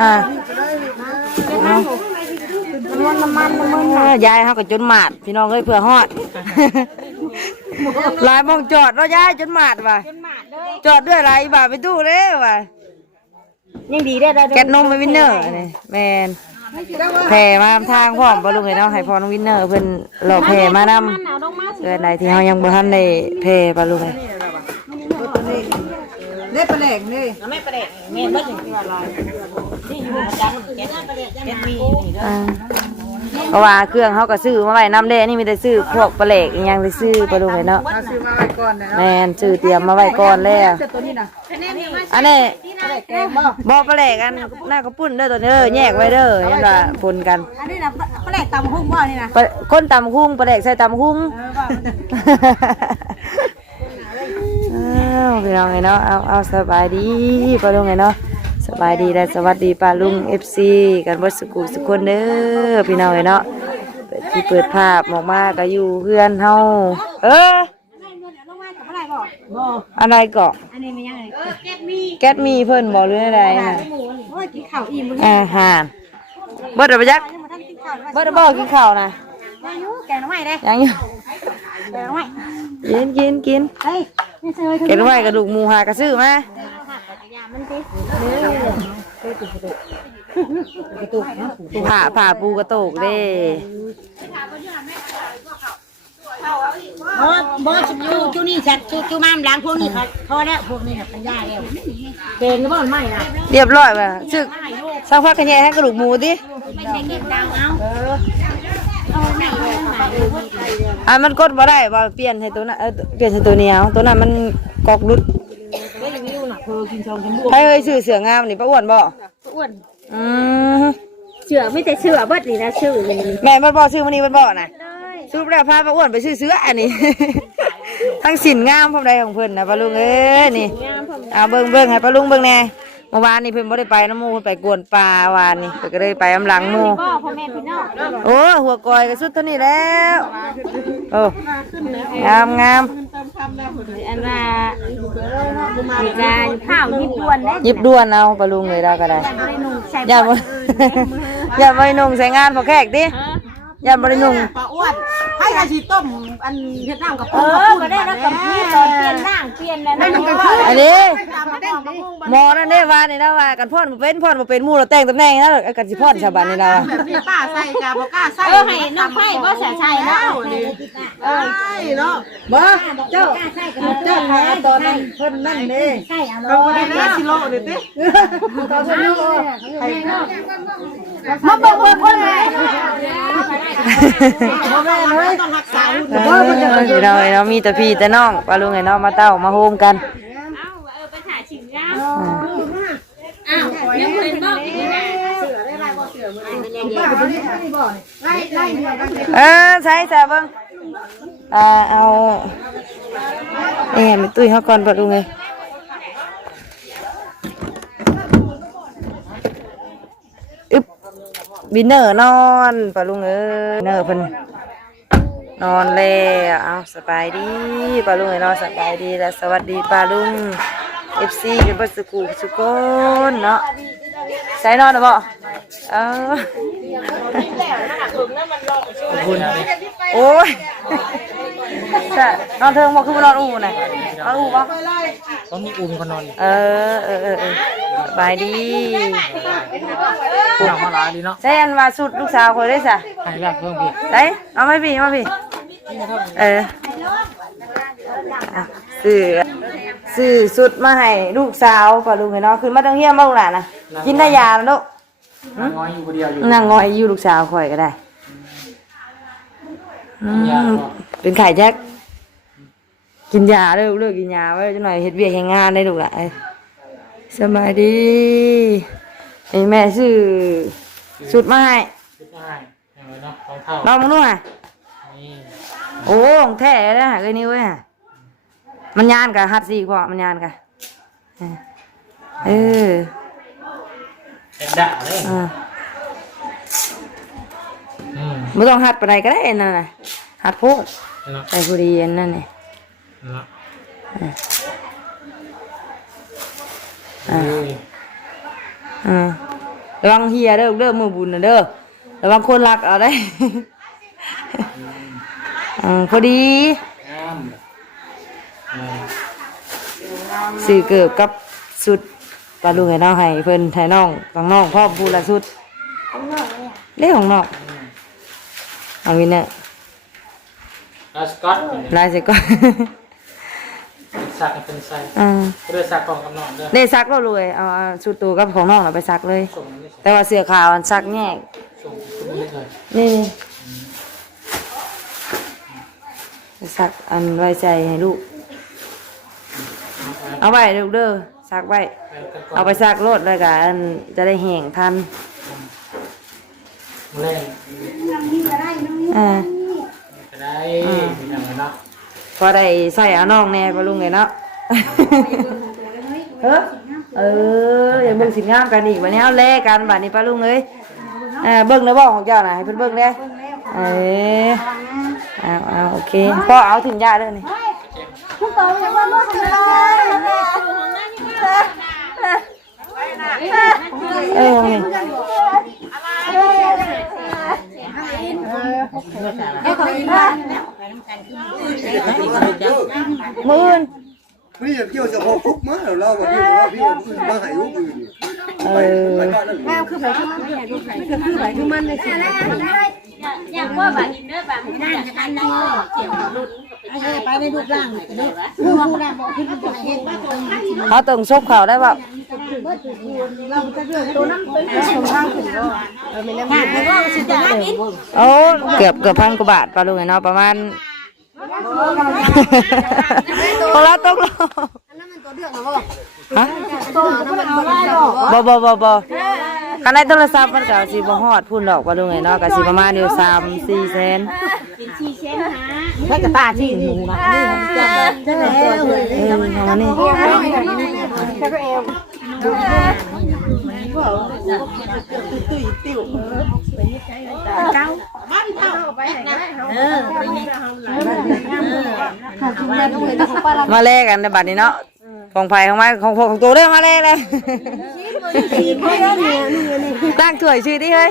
อ่ามันน้ำมันน้ำมันเออยายเขาก็จนหมาดพี่น้องเอ้ยเผื่อฮอดหลายมองจอดเนาะยายจนหมาดว่ะจอดด้วยอะไรบ่าไปตู้เลยว่ะยังดีได้ได้แก๊สนมไปวินเนอร์นี่แมนแผ่มาทางพร้อมบ่ลุงเอ้ยเนาะให้พอน้องวินเนอร์เพิ่นรอแผ่มานำเอาลงมาเกินใดที่เฮายังบ่ทันได้แผ่บ่ลุงเอ้ย ได้ปลาแหลกนี่ไม่ประเด็นเมนเบิดนี่ว่าลอยนี่อยู่ประจำแกน่าประเด็นแกมีนี่เด้ออ่าเพราะว่าเครื่องเขาก็ซื้อมาไว้น้ำแดงนี่มีแต่ซื้อพวกปลาเหล็กอหยังได้ซื้อปลาดุกเนาะเอาซื้อมาไว้ก่อนนะแมนซื้อเตรียมมาไว้ก่อนแล้วเจ้าตัวนี้นะอันนี้แกงบ่บ่ปลาเหล็กอันหน้ากระปุ้นเด้อตัวนี้เด้อแยกไว้เด้อยันว่าปนกันอันนี้นะปลาแหลกตำหุ้งบ่นี่นะปลาคนตำคุ้งปลาเหล็กใส่ตำคุ้งอ้าวพี่น้องไงเนาะเอาเอาสบายดีปลาลุงไงเนาะสบายดีและสวัสดีปลาลุง FC กันเบ่สุกุสุกคนเด้อพี่น้องไงเนาะเปิดที่เปิดภาพออกมาก็อยู่เพื่อนเฮาเออลงมากับอะไรบ่บ่อะไรเกาะอันนี้มันยังไงเออแกมีแก๊สมีเพิ่นบอกหรืออะไรนะโอ้ยกินข้าวอิ่มบ่อาหารเบิดเอาไปยักยังบ่ทันกินข้าวเบิดเอาบ่กินข้าวนะมาอยู่แกงน้ำไม้เด้ยังอยู่แกงน้ำไม้กินกินกินเฮ้ยนี่ซื้อ เก็บไว้กระดูกหมูหากระซื้อมามันสิผ่าผ่าปูกระโตกเด้บ่บ่จูจูนี่ฉันจูจูมามล้างพวกนี้ครับพอแล้วพวกนี้น่ะปัญญาแล้วเป็นก็บ่ไม่น่ะเรียบร้อยป่ะซึกสักพักกันแย่ให้กระดูกหมูดิไม่ใช่เงินดาวเอาเอาไหนเลยมา อะมันกดบ่ได้ว่าเปลี่ยนให้ตัวนั้นเออเปลี่ยนให้ตัวนี้เอาตัวนั้นมันกอกรุดก็ยังอยู่น่ะเธอกินชองกินบวกใครเคยซื้อเสืองามนี่ป้าอ้วนบ่อ้วนอืมเชื่อไม่แต่เชื่อเบิดนี่นะชื่อนี่แม่มันบ่ซื้อมันนี่มันบ่น่ะสรุปแล้วพาป้าอ้วนไปซื้อเสื้ออันนี้ ทั้งสินงามพร้อมใดของเพิ่นนะป้าลุงเอ้ยนี่งามผมเอาเบิ่งเบิ่งให้ป้าลุงเบิ่งแหน่เมื่อวานนี่เพิ่นบ่ได้ไปน้ำหมูเพิ่นไปกวนปลาวานนี่เพิ่นก็เลยไปอำหลังหมูก็พ่อแม่พี่น้องโอ้หัวกอยก็สุดเท่านี้แล้วโอ้งามงามอันว่ามีการข้าวยิบด่วนได้หยิบด่วนเอาป้าลุงเลยได้ก็ได้ไม่ได้นุ่งใส่อย่าบ่อย่าบ่ได้นุ่งใส่งานพอแขกดิ อย่าบ่ได้นุ่งปลาอ้วนให้อาชีต้มอันเฮ็ดน้ำกับเออก็ได้แล้วกับพี่ตอนเปลี่ยนร่างเปลี่ยนนั่นนั่นก็อันนี้หมอนั่นเด้ว่านี่นะว่ากันพ่อนบ่เป็นพ่อนบ่เป็นหมู่เราแต่งตำแหน่งนะกันสิพ่อนชาวบ้านนี่นะว่าแบบนี้ป้าใส่กาบ่กล้าใส่เออให้น้องไผ่บ่ใส่ใส่เนาะเอ้ยเนาะบ่เจ้าเจ้าขาตอนนั้นเพิ่นนั่นเด้ใส่เอาเขาบ่ได้กาสิโลนี่ติเขาบ่รู้ให้มาบอกว่าคนไหนบ่แม่นเฮ้ย ต้องรักษาเออพี่น้องเอ้ยเนามีแต่พี่แต่น้องป้าลุงไอ้เนาะมาเต้ามาโฮมกันเอ้าเออไปถ่ายชิงยาอ้าวยังเพิ่นบอกอีกนะเออใช่ใช่เบิ่งอ่าเอาเอ๊ะมีตุ้ยเฮาก่อนป้าลุงเอ้ยอึบ บินเนอร์นอนป้าลุงเอ้ยเนอร์เพิ่นนอนแล้วเอาสบายดีป้าลุงเอ้ยเนาะสบายดีและสวัสดีป้าลุง FC เป็นบัสกูสุกนเนาะใส่นอนนะบ่เออคุณโอ้ยใช่นอนเทิงบอกคือบ่นอนอู่น่ะนอนอู่ปะต้องมีอูมีคนนอน เออเออเออเออส บายดีอยากมาหลายดีเนาะใช่อันว่าสุดลูกสาวคอยได้สะให้แรกเพิ่มพี่ใช่เอาไหม่พี่เอาไหมาพี่เอออะซื้อซื้อสุดมาให้ลูกสาวป่ะลุงเนาะขึ้นมาตั้งเฮียมาลูกหลานนะกินได้ยาแล้วลูกนั่งง้อยอยู่คนเดียวอยู่นั่งงอยอยู่ลูกสาวคอยก็ได้อืมเป็นไข่แจ็คกินยาเลิกเลิกกินยาไว้จังหน่อยเฮ็ดเวียกเฮ็ดงานได้ลูกละเอ้ย สบายดีไอ้แม่ซื้อสุดมาให้คิดได้อย่างไรเนาะรองเท้าลองมาดูอะนี่โอ้ของแท้แล้วฮะเอ้ยนี่เว้ยมันยานกะฮัดสีพอมันยานกะเออเป็นด่าเลยอ่าอืมไม่ต้องฮัดไปไหนใดก็ได้นั่นน่ะฮัดโพดเนาะไปพอดีอันนั่นนี่เนาะ อ่าอุ้ยอ่าระวังเฮียเด้อเด้อมือบุญนะเด้อระวังคนรักเอาได้อืมพอดีงามเออสื่อเกิบกับสุดปลาลุงให้น้องให้เพิ่นให้น้องฟังน้องพ่อมพูดละสุดเล่ของน้องเอาวินเนอร์แล้วสกอตเป็นลายเสร็จก่อน สักเป็นไซอ่าก็เลยสักของกำนองเด้อได้ซักแล้วเลยเอาเอาชุดตัวกับของน้องเราไปซักเลย ส่งมันไม่ใช่แต่ว่าเสื้อขาวอันซักแยกส่งคุณไม่เคยนี่นี่ไปซักอันไว้ใจให้ลูก เอาไว้ลูกเด้อซักไว้ เอาไปซักรถเลยกะอันจะได้แห้งทันเล่นอ่าก็ได้มีทางเนาะพ อได้ใส่เอาน้องแน่ปะลุงไงเนาะเฮ้อเอออย่าเบิ่งสินงามกันอีกวันนี้เอาแลกันบัดนี้ปะลุงเอ้ยอ่าเบิ่งแล้วบอกของเจ้าน่ะให้เพิ่นเบิ่งเด้เออเอาเอาโอเคพ่อเอาถึงยาเด้อนี่เออนี่ มืออื่นพี่เกี่ยวจะพอคุกมาแล้วเราวันนี้ว่าพี่เอาอื่นมาให้ลูกอื่นเออแม่คือไปคือมันคือคือไปคือมันเลยสิอย่างว่าแบบอินเนอร์แบบนี้อยากให้เราเกี่ยวกับรุ่นไปในรูปร่างนี่รูปร่างบอกขึ้นมาเห็นว่าตรงนี้เอาตึงซบเขาได้ป่ะ เราจะเลือกตัวน้ำเป็นสมทางขึ้นก็เออไม่น้ำมันไม่ว่าสิจะกินโอ้เกือบเกือบพันกว่าบาทปลาลุงไงเนาะประมาณพอแล้วตกลงฮะบ่บ่บ่บ่คันในโทรศัพท์มันก็สิบ่ฮอดพุ่นดอกปลาลุงไงเนาะก็สิประมาณอยู่3 4แสนแค่กระตาที่หนูนะนี่มันจะจะแล้วเออเอานี่ มาแลกกันในบัดนี้เนาะของไผ่ของไม้ของพวกของตัวเด้อมาแลกเลยตั้งถ้วยชื่อดิเฮ้ย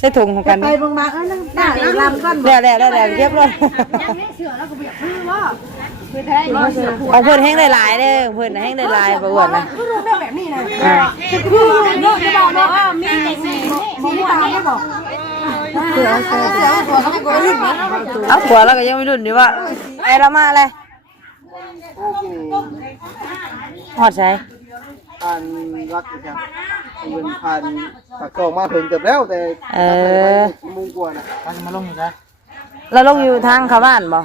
ใส่ถุงของกันไปลงมาเออนั่งได้ลำก้อนแล้วแล้วแล้วแล้วเรียบร้อยของเพื่อนแห้งได้หลายเด้อเพื่อนแห้งได้หลายประวัตินะคือรูปได้แบบนี้นะอ่าคือเนาะจะบอกเนาะมีแต่สีสีตาไม่บอกเสือเสือเสือหัวเขาจะโกยนะเอาผัวเราก็ยังไม่รุ่นดีว่าไอ้ละมาเลยหอดใช่พันรักนะครับ เป็นพันปากกองมาถึงเกือบแล้วแต่เออมุงกว่านะตั้งมาลงอยู่จ้ะเราลงอยู่ทางเขาบ้านบ่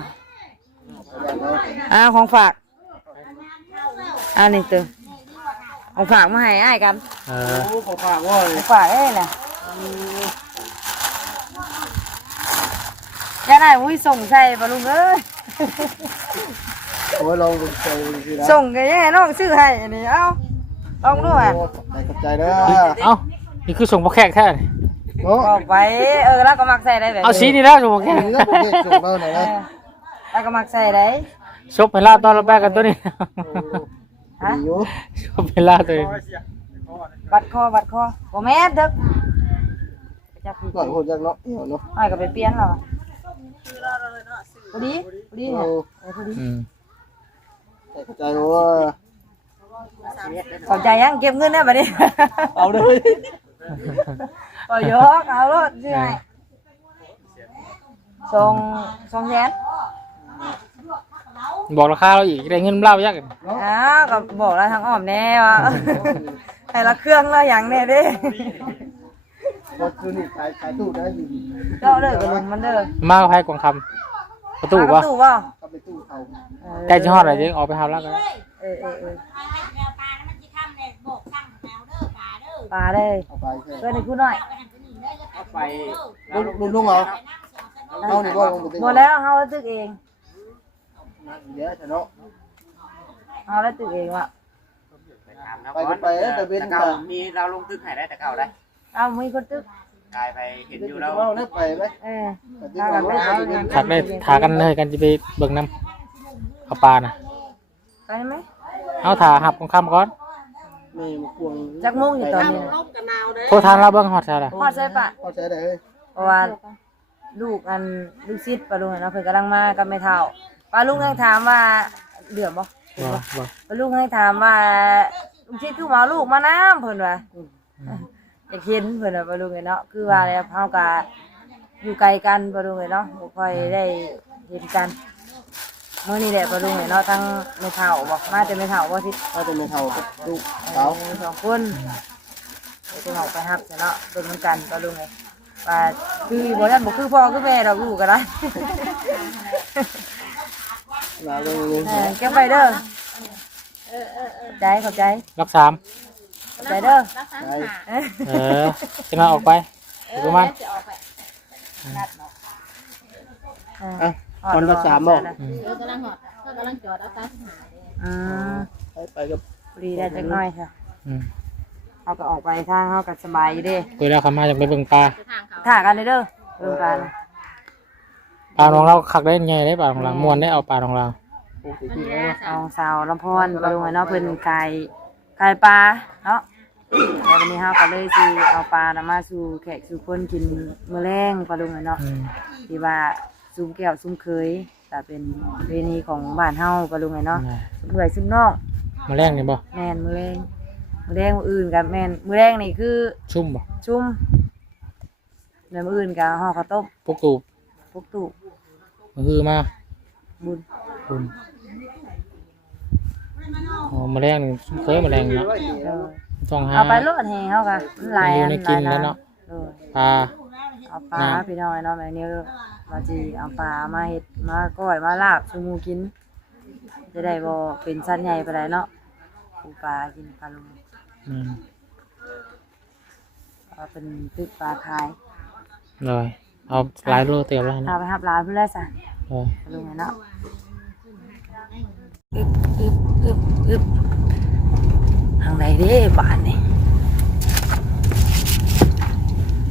อ่าของฝากอ่านี่ตัวของฝากมาให้อ้ายกัน เอโอ้อขอฝากว่าของฝากเอ้ยน่ะจะได้อุ้ยส่งใส่ปะลุงเอ้ย โอ้ยเราเป็นโซนสินะส่งกันยังไงน้องซื้อให้อันนี้เอ้า ลองดูอะใจกับใจเด้อเอ้านี่คือส่งพวกแขกแท้นี่เนาะบอกไปเออแล้วก็มักใส่ได้แบบเอาสีนี่แล้วส่งพวกแขกถึงแล้วผมเด็กส่งเราหน่อยเอนะอแล้วก็มักใส่ได้ชบไปลาตอนเราแบกกันตัวนี้ฮะอยู่ชบไปลาตัวนี้บัดคอบัดคอบ่แม่นเด้อไปจับผิดหน่อยคนยังเนาะเอี่ยวเนาะอ้ายก็ไปเปลี่ยนแล้วอะพอดีพอดีโอ้เนี่ยเออพอดีอืมใจกับใจว่า สนใจยังเก็บเงินได้บัดนี้ เอาเลย เอายกเอารถซื้อให้ส่งส่งแสนบอกราคาเราอีกได้เงินเล่ายากกันอ้าวก็บอกแล้วทางอ้อมแน่ว่าให้ละเครื่องละอย่างแน่เด้รถคือนี่ขายขายตู้ได้อยู่เจ้าเด้อกับลุงมันเด้อมากกว่าไพ่กองคำประตูมาป่ะตู้บ่กลับไปตู้เขาใกล้จะฮอดอะไรจึงออกไปทำแล้วกันเออเออเออ ปลาเลยเอาไปแค่เพื่อนให้กูหน่อยไปลุงลุงลุงเอาเอาหนึ่งว่าลงไปหมดแล้วเฮาตึกเองเดี๋ยวเนาะเฮาแล้วตึกเองว่ะเไปก็ไปแต่เป็นแต่เก่ามีเราลงตึกให้ได้แต่เก่าได้เอามีคนตึกกลายไปเห็นอยู่เราเราได้ไปไหมเออถักได้ถากันเลยกันจะไปเบิ่งน้ำเอาปลานะไปได้ไหมเอาถาหับของคำก่อน นี่มาควงจักโมงอยู่ตอนนี้ลบกันหนาวเด้โทรทางเราเบิ่งฮอดใช่ละพอดใช่ปะเข้าใจได้เฮ้ยเพราะว่าลูกอันลูกซิดปลาลุงอะเนาะเพิ่นกำลังมากับแม่เฒ่าปลาลุงยังถามว่าเดือดบ่บ่บ่ปลาลุงให้ถามว่าลูกซิดคือหมาลูกมาน้ำเพิ่นว่าอยากเห็นเพิ่นว่าปลาลุงเนาะคือว่าแล้วเฮาก็อยู่ไกลกันปลาลุงเนาะบ่ค่อยได้เห็นกัน มื้อนี้แหละปลาลุงเนาะทั้งแม่เฒ่าบอกมาแต่แม่เฒ่าบ่ทิศถ้าจะไม่เท่ากับลูกสาสาววสองคนเดี๋ยวจะออกไปฮับเนาะเป็นเหมือนกันก็ลุงไงว่าคือบ่ได้บ่คือพ่อคือแม่ดอกลูกก็ได้ลาลงลงเออแก็บไปเด้อใจเข้าใจรับสามเข้าใจเด้อไปเอ้ยเออจะมาออกไปอยู่ประมาณ อะ คนละสามบอกอืมเออกำลังหอดเขากำลังจอดเอาตาสิหาเลยอืมไปไปกับพอดีได้จักหน่อยค่ะอืมเขาก็ออกไปทางเขาก็สบายอยู่เด้คุยแล้วคำมาจะไปเบิ่งปลาคือทางเขาถ่ากันเด้อเด้อเรื่องการปลาของเราคักได้ไงได้ปลาของเรามวนได้เอาปลาของเราปกติแล้วเอาสาวลำพอนปลาลุงไงเนาะเพิ่นกายกายปลาเนาะแล้ววันนี้เฮาก็เลยสิเอาปลาน่ะมาสู่แขกสู่คนกินมื้อแรงปลาลุงไงเนาะ อืม ที่ว่า ซุ้มแก้วซุ้มเคยแต่เป็นเวณีของบ้านเฮาปะลุงไงเนาะน่ะซุ้มเอื่อยซุ้มนอกมาแรงนี่บ่แมนมือแรงมือแรงมืออื่นกับแมนมือแรงนี่คือชุ่มบ่ชุ่มแล้วมืออื่นกับห่อข้าวต้มพวกตูบพวกตู้มันคือมาบุญคุณอ๋อมาแรงนี่ชุ่มเคยมาแรงเนาะเออต้องหาเอาไปโลดแหงเฮากะมันหลายอันอยู่ในหกิลายนแล้วน้ำเนาะเออปลาเอาปลาน้ำพี่น้อยเนาะแบบนี้ มาจีเอาปลามาเฮ็ดมาก้อยมาลาบชูหมูกิน จะได้บ่เป็นชั้นใหญ่ไปเลยเนาะปูปลากินปลาลุงอืมเอาเป็นตึกปลาคายเลยเอาหลายโลเตียวแล้วเอานะไปหับร้านเพื่อนเลยสะเลยลุงไงเนาะอึบอึบอึบอึบทางไหนเด้บ้านนี่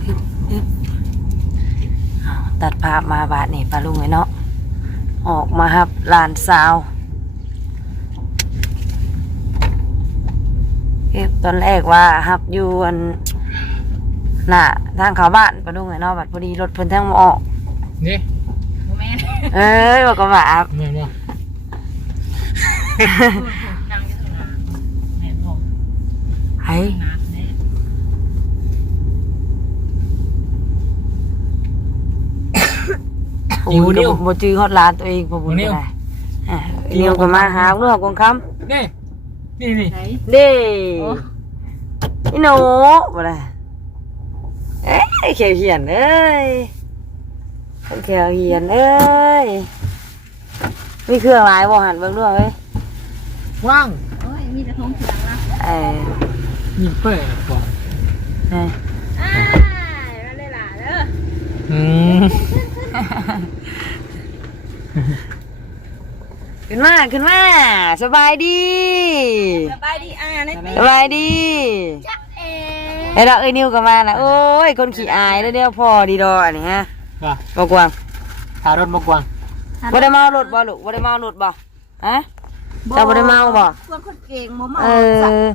อึบอึบอ้าว ตัดภาพมาบาทนี่ปลาลุงไงเนาะออกมาหับลานสาวอึบตอนแรกว่าหับอยู่อันน่ะทางเขาบ้านปลาลุงไงเนาะบัดพอดีรถเพิ่นทั้งมาออก นี่เอ้ยบอกก็ว่าแม่นบ่ไอ้ โอ้ยก็บ่จื้อฮอดร้านตัวเองบ่บุญก็ได้อะเนียวก็มาหาเรื่องของคำนี่นี่นี่เด้อีหนูบ่ได้เอ้ยแขวเหียนเอ้ยแขวเหียนเอ้ยมีเครื่องหลายบ่หันเบิ่งด้วยเอ้ยว่างโอ้ย มีแต่ทงเสียงละเอ้ยนี่เปิดบ่เอ้ยอ้ายมาเลยล่ะเด้ออืม ขึ้นมาขึ้นมาสบายดีสบายดีอ่าในสบายดีเอไอ้ดอกเอ้ยนิวก็มานะโอ้ยคนขี้อายแล้วเดียวพอดีดอกอันนี้ฮะว่าบอกวางทารถมากวางบ่ได้เมารถบ่ลูกบ่ได้เมารถบ่ฮะเจ้าบ่ได้เมาบ่พวกคนเก่งบ่เมาเออ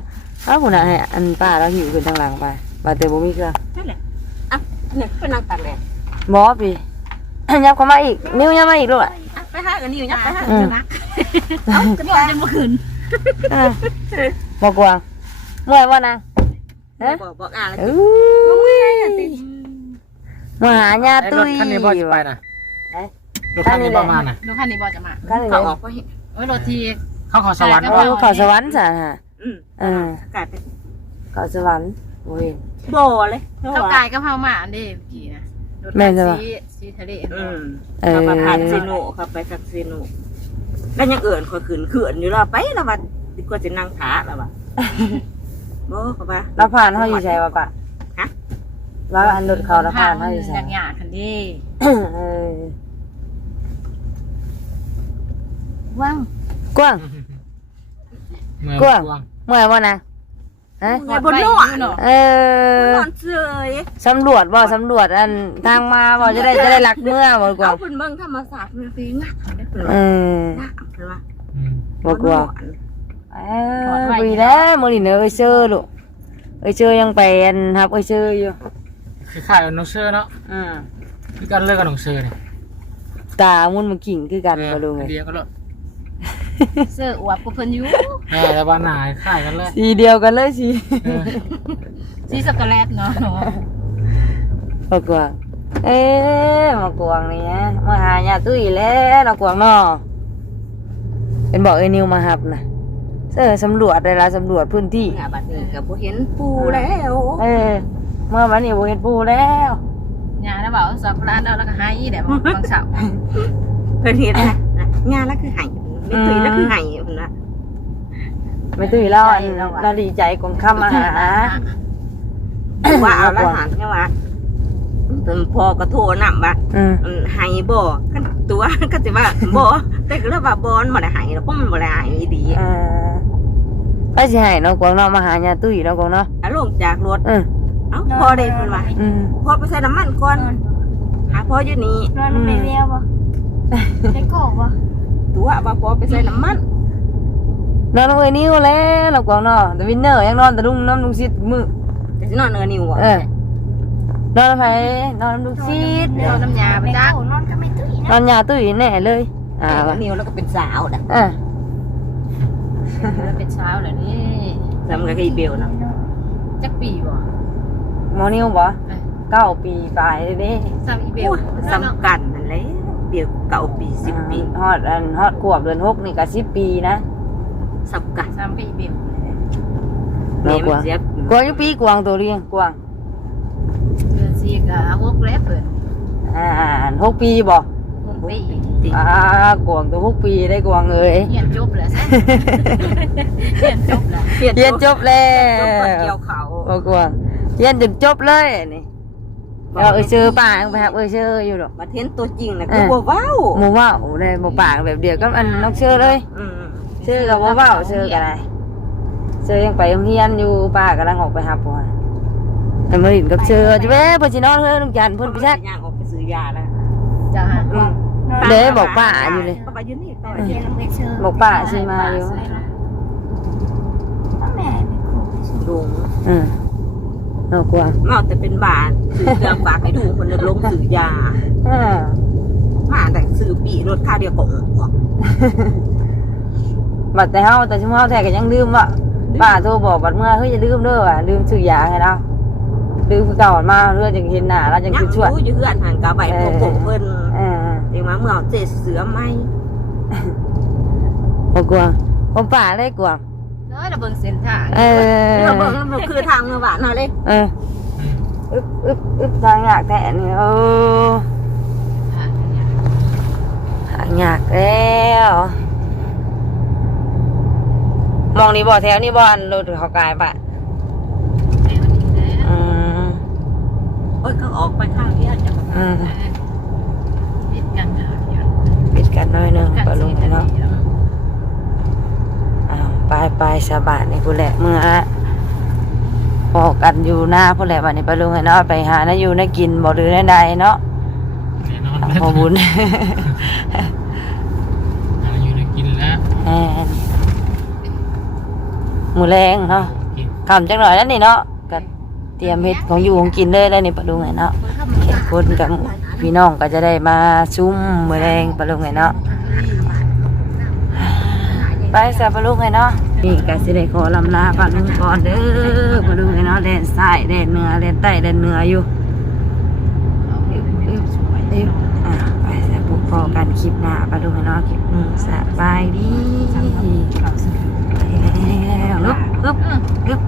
เอาพุ่นน่ะให้อันป้าเราหิวขึ้นทางหลังไปบ่าแต่บ่มีเครื่องนั่นแหละอะเนี่ยเป็นนางตากแดดบ่พี่ ยับเข้ามาอีก นิ้วยับมาอีกลูกอะอะไปหากันนี่อยู่ยับไปหาอืกัมนนะเอ้าจะบอกจะบ่ขึ้นเออบอกวางเมื่อยบ่นางฮะบอกบอกอ่าแล้วอู้บ่เมื่อยอะติมาหาญาไอ้รตุ้ถยคันนี้บ่จะไปนะเอ๊ะรถคันนี้บ่มาน่ะดูคันนี้บอจะมาคันนี้เขาออกก็เห็นโอ้ยรถทีเข้าเขอสวรรค์โอ้เขอสวรรค์จ้ะฮะอืมเออกลายเป็นเขอสวรรค์โอ้ยบ่เลยเพราะเข้าว่ากายก็เผาหมาอันเด้กี่นะ รถแม่นจ้ะวะ สีสีทะเลอืมเออขับมาผ่านซีโนขับไปจากซีโนแล้วยังเอื่นคอยขืนเขื่อนอยู่แล้วไปแล้วว่าดีกว่าจะนั่งขาแล้วว่าบ่เข้าไปเราผ่านเฮาอยู่ใช่ป่ะปะฮะ แล้วอันรถเขาเราผ่านเฮาอยู่อใช่ยากหยาดคันเด้เออว่างกว้าง เมื่อกว้างกวางเมื่อยบ่นะเฮะเนี่ยบนนอนเออนอนเฉยสำรวจบ่สำรวจอันทางมาบ่จะได้จะได้รักเมื่อบ่กว่าเอาเป็นเบิ่งธรรมศาสตร์มันสิงักได้เป็นเอว่าองักเป็นว่าอืมบ่กว่าเออบ่ดีแล้วมื้อนี้เนอะเอ้ยเชื่อลูกเอ้ยเชื่อยังไปอันครับเอ้ยเชื่ออยู่คือขายกับน้องเชื่อเนาะอืมคือการเลิกกับน้องเชื่อเนี่ยตามุนมันกิ่งคือกันบ่ลุงเอ้ยเดียวก็เลย เสื้ออวบกูเพิ่นอยู่เออแต่ว่าหนาขายกันเลยสีเดียวกันเลยสิเออสีช็อกโกแลตเนาะมากวางเอ๊ะมากวางนี่ฮะมาหาญาตุ้ยแล้วมากวางเนาะเป็นบอกเอ้ยนิวมาหับนะเออสำรวจได้ละสำรวจพื้นที่เนี่ยบัดนี้ก็บ่เห็นปูแล้วเออเมื่อวันนี้บ่เห็นปูแล้วยาแล้วบอกสับร้านเราแล้วก็หายแต่บางเสาร์เพิ่นเห็นนะงานแล้วคือไห้ ไม่ตุยแล้วคือไห้เพิ่นว่าไม่ตุ้ยเล่าอันเราดีใจกองคำมาหา ว่าเอาละหันเนี่ยว่าเพิ่นพอก็โทรนำว่าอืมมันไห้บ่กันตัวก็สิว่าบ่แต่ก็เลยว่าบ่มันบ่ได้ไห้แล้วเพราะมันบ่ได้ไห้ดีเออไปสิให้น้องกวางเนาะมาหาญาตุ้ยน้องกวางเนาะอะลงจากรถ เออเอ้าพอได้เพิ่นว่าอืมพอไปใส่น้ำมันก่อนหาพออยู่นี่นอนไม่เรียวบ่ได้โกบ่ ตัวว่าพอไปใส่น้ำมันนอนเอ้ยนิวแล้วน้องกวางนาะแต่วินเนอร์ยังนอนแต่ลุงน้ำลุงซิดมือแต่สินอนเออนิวอะเออนอนไปนอนลุงซิดเดี๋ยวน้ำยาไปจ้านอนก็ไม่ตื่นนอนยาตุ้ยแน่เลยอ่าเออวะนิวแล้วก็เป็นสาวนะอะเป็นเช้าเลยนี่ทำกับไอ้เบลนะจักปีบ่หมอนิวบ่เก้าปีไปเลยเด้ซ้ำอีเบลสำคัญนั่นแหละ เบลเก่าปีสิบปีฮอดอันฮอดขวบเดือนหกนี่ก็สิบปีนะสำคัญซ้ำก็อีเบลแม่มันเสียกวางอยู่ปีกวางตัวเรียงกวางเดือนสี่ก็หกแล้วเปิดอ่าหกปีบ่หกปีติอ่ากวางตัวหกปีได้กวางเอ้ยเรียนจบแล้วซะเรียนจบแล้วเรียนจบแล้จบก่อนวเกี่ยวเขาบ่กวางเรียนจนจบเลยนี่ เราเอ้ยเชื่อป่าไปครับเอ้ยเชื่ออยู่ดอกมาเห็นตัวจริงนะคือบัวว้าวหมูว่าวเลยหมูป่าแบบเดียวกับอันน้องเชื่อเลยอืมเชื่อกับว่าว่าวเชื่อกันไรเชื่อยังไปโรงเรียนอยู่ป้ากำลังออกไปหาปัวแต่มาหินกับเชื่อจะเว้ยเพิ่นสินอนเฮ้ยลุงจันทร์เพิ่นไปชักย่างออกไปซื้อยาแล้วจ้าฮะอืมเด้บอกป้าอยู่เลยป้าอยู่นี่ป้าเรียนไปเชื่อบอกป้าสิมาอยู่แม่ลุงอืม เอากวางเมาแต่เป็นบาทซื้อเครื่องฝากให้ดูคนเดินลงซื้อยาอ่ามาแต่ซื้อปีรถค่าเดียวกงบัดแต่เฮาแต่ชุมเฮาแท้ก็ยังลืมว่าป้าโทรบอกบัดเมื่อเฮ้ยอย่าลืมเด้อว่ะลืมซื้อยาให้เราลืมคือเก่ามาเรื่อจังเห็นหน้าเราจังยังคือช่วยรู้อยู่เพื่อนหันกาไปพวกผมเพิ่นเออเดี๋ยวมาเมื่อเจ็ดเสือไหมเอากวางผมป่าเลยกวาง เนาะระเบิงเส้นทางเออเราบอกมันคือทางเมื่อวานเราเลยเอออืมอึบอึบอึบทางอยากแท้นี่เออหางอยากแล้วมองนี่บ่แถวนี่บ่อันรถเขากายปะอืมโอ้ยเขาออกไปข้างเนี้ยจะอืมปิดกันเถอะเดี๋ยวปิดกันหน่อยหนึงกันปะลุสีงกันเนาะเดี๋ยวอ้าว ไปไปสบายนี่ผู้แหละเมื่อพอกันอยู่หน้าผู้แหละวันนี้ปะลุงให้เนาะไปหานะอยู่นะกินบ่หรือใดๆเนาะแน่นอนพอบุญหาอยู่ในกินแล้วแม่นหมูแรงเนาะกินคำจังหน่อยแล้วนี่เนาะก็เตรียมเฮ็ดของอยู่ของกินเลยได้วนี่ปะลุงไงเนาะเฮ็ดคนกับพี่น้องก็จะได้มาซุ้มมือแรงปะลุงไงเนาะ ไปสะปะลุงไงเนาะนี่กาสิได้ขอลำลาปะลุงก่อนเด้อปะลุงไงเนาะแดนซ้ายแดนเหนือแดนใต้แดนเหนืออยู่อึ๊บอึ๊บอึ๊บอะไปสะปุกพอกันคลิปหน้าปะลุงไงเนาะคลิปนี้สบายดีไปแล้วลุกอึ๊บอึ๊บ